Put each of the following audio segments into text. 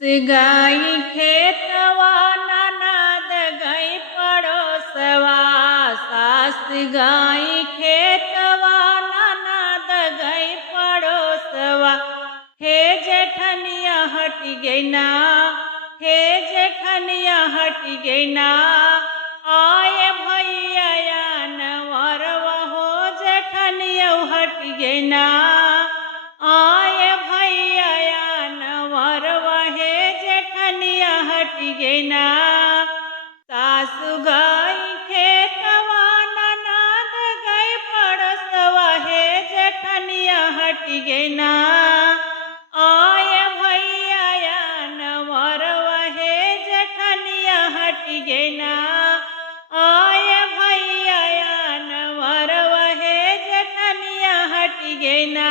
गई खेतवा ननद गई पड़ोसवा। सास गई खेतवा ननद गई पड़ोसवा। हे जेठनिया हट गई ना, हे जेठनिया हट गई ना। आए भैया नवरवा हो जेठनिया हट गई ना। आए भैया नवरवा हे जेठनिया हट गई ना। सासु गई खेतवा ननद गई पड़ोसवा। हे जेठनिया हट गई ना। आए भैया नवरवा हे जेठनिया हट गई ना। आए भैया नवरवा हे जेठनिया हट गई ना।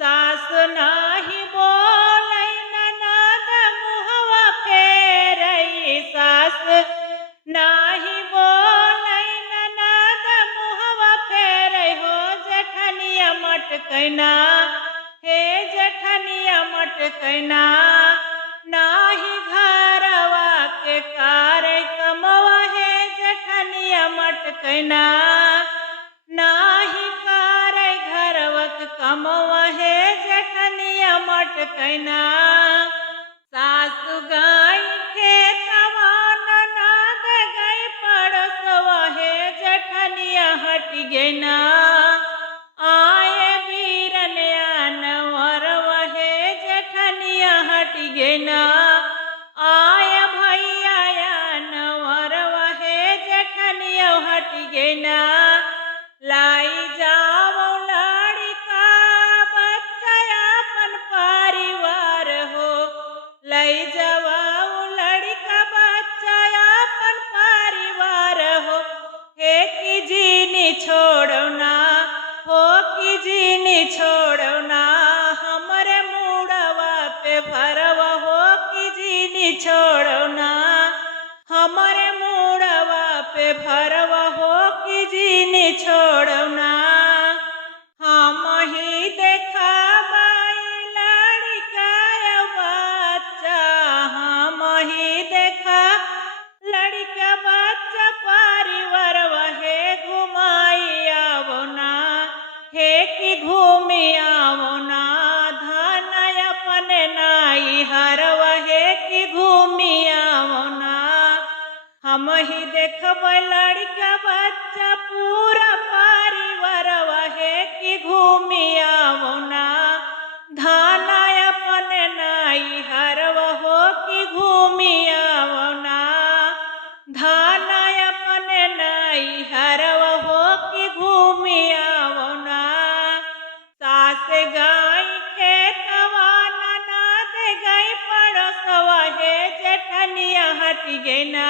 सास नाही बोलै ननद मुहवा फेरई। सास नाही बोलै ननद मुहवा फेरई। हो जेठनिया मटकै ना, हे जेठनिया मटकै ना। नाही घरवा के कारई कमवा हे जेठनिया मटकै ना। नाही कारई घरवा के कमवा हे जेठनिया मटकै ना। सासु गई खेतवा ननद गई पड़ोसवा। हे जेठनिया हट गई ना। आए बीरनिया नवरवा हे जेठनिया हट गई ना। आए भैया नवरवा हे जेठनिया हट गई ना। लाई जाओ लड़का बच्चा अपन परिवार हो। लाई जाओ लड़का बच्चा अपन परिवार हो। हे की जीनी छोड़ो ना, हो की जीनी छोड़ो ना। हमरे मुड़वा पे भरवा हो की जीनी छोड़ो ना। हमरे मुड़वा पे भरवा हो की जीनी छोड़ो ना। हम ही देखाबाई लड़का बच्चा। हम ही देखा लड़का बच्चा परिवारवा। हे घुमाई आवो ना, हे की घूमी आवो ना। धन अपन नाई हरवा हे की घूमी आवो ना। हम ही देखबै लड़का बच्चा पूरा परिवारवा। हे की घूमी आवो ना। धन अपन नाई हरवा हो की घूमी आवो ना। धन अपन नाई हरवा हो की घूमी आवो ना। सास गई खेतवा ननद गई पड़ोसवा। हे जेठनिया हट गई ना,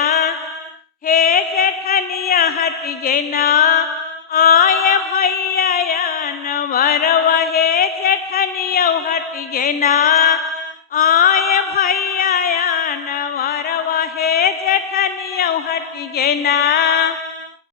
हे जेठनिया हट गई ना। आए भैया नवरवा हे जेठनिया हट गई ना। आए भैया नवरवा हे जेठनिया हट गई ना।